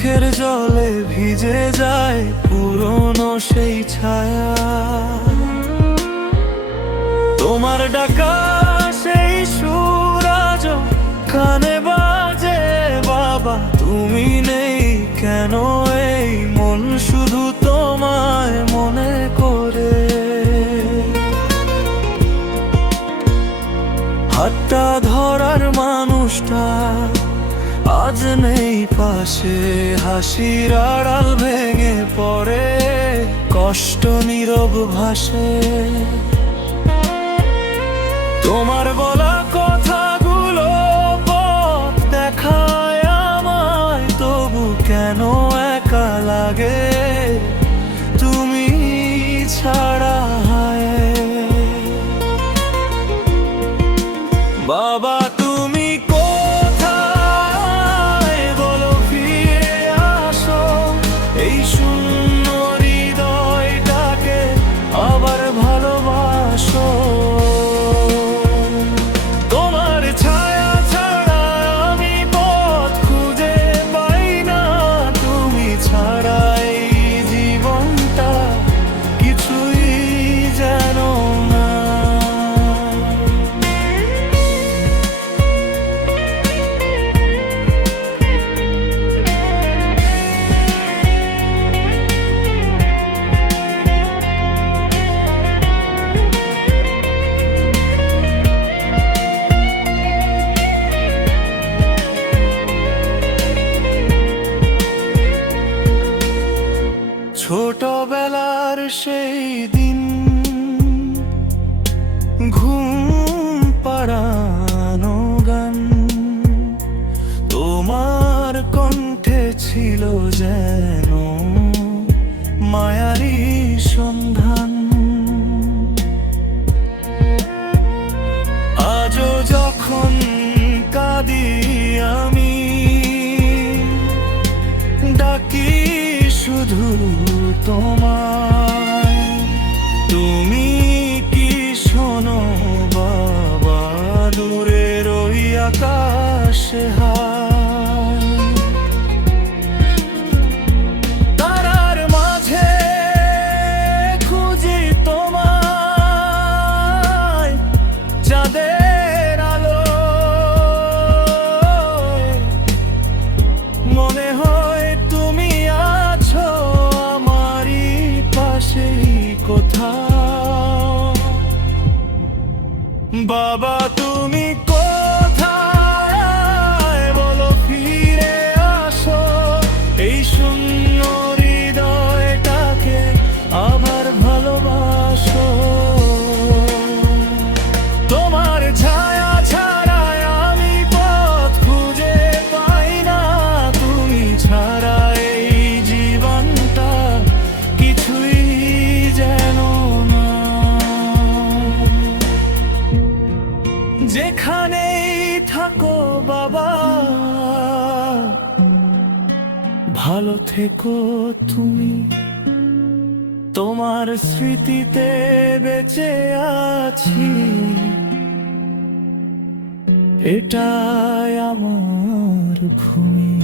চোখের জলে ভিজে যায় পুরনো সেই ছায়া। তোমার ডাকা সেই সুর আজ কানে বাজে। বাবা তুমি নেই কেন, এই মন শুধু তোমায় মনে করে। হাতটা ধরার মানুষটা আজ নেই পাশে, হাসির আড়াল ভেঙে পড়ে, কষ্ট নীরব ভাসে। তোমার বলা কথাগুলো পথ দেখায় আমায়, তবু কেন একা লাগে তুমি ছাড়া। বাবা তুমি কোথায় বলো, ফিরে আসো, এই শূন্য হৃদয়টাকে আবার ভালোবাসো। তোমার ছায়া ছাড়া আমি পথ খুঁজে পাই না, তুমি ছাড়া এই জীবনটা কিছুই যেন না। ছোটবেলার সেই দিন, ঘুম পাড়ানো গান, তোমার কণ্ঠে ছিল যেন মায়ারি সন্ধান। আজও যখন কাঁদি আমি, ডাকি শুধু তোমায়। তুমি কি শোনো বাবা, দূরের ওই আকাশে হায়। তারার মাঝে খুঁজি তোমায়, চাঁদের আলো মনে হয় তুমি আছো আমারই পাশেই কোথাও। বাবা তুমি কোথায় বলো, ফিরে আসো, এই শূন্য হৃদয়টাকে আবার ভালোবাসো। তোমার ছায়া ছাড়া আমি পথ খুঁজে পাই না, তুমি ছাড়া এই জীবনটা কিছুই যেন না। যেখানেই থাকো বাবা, ভালো থেকো তুমি। তোমার স্মৃতিতে বেঁচে আছি, এটাই আমার ভূমি।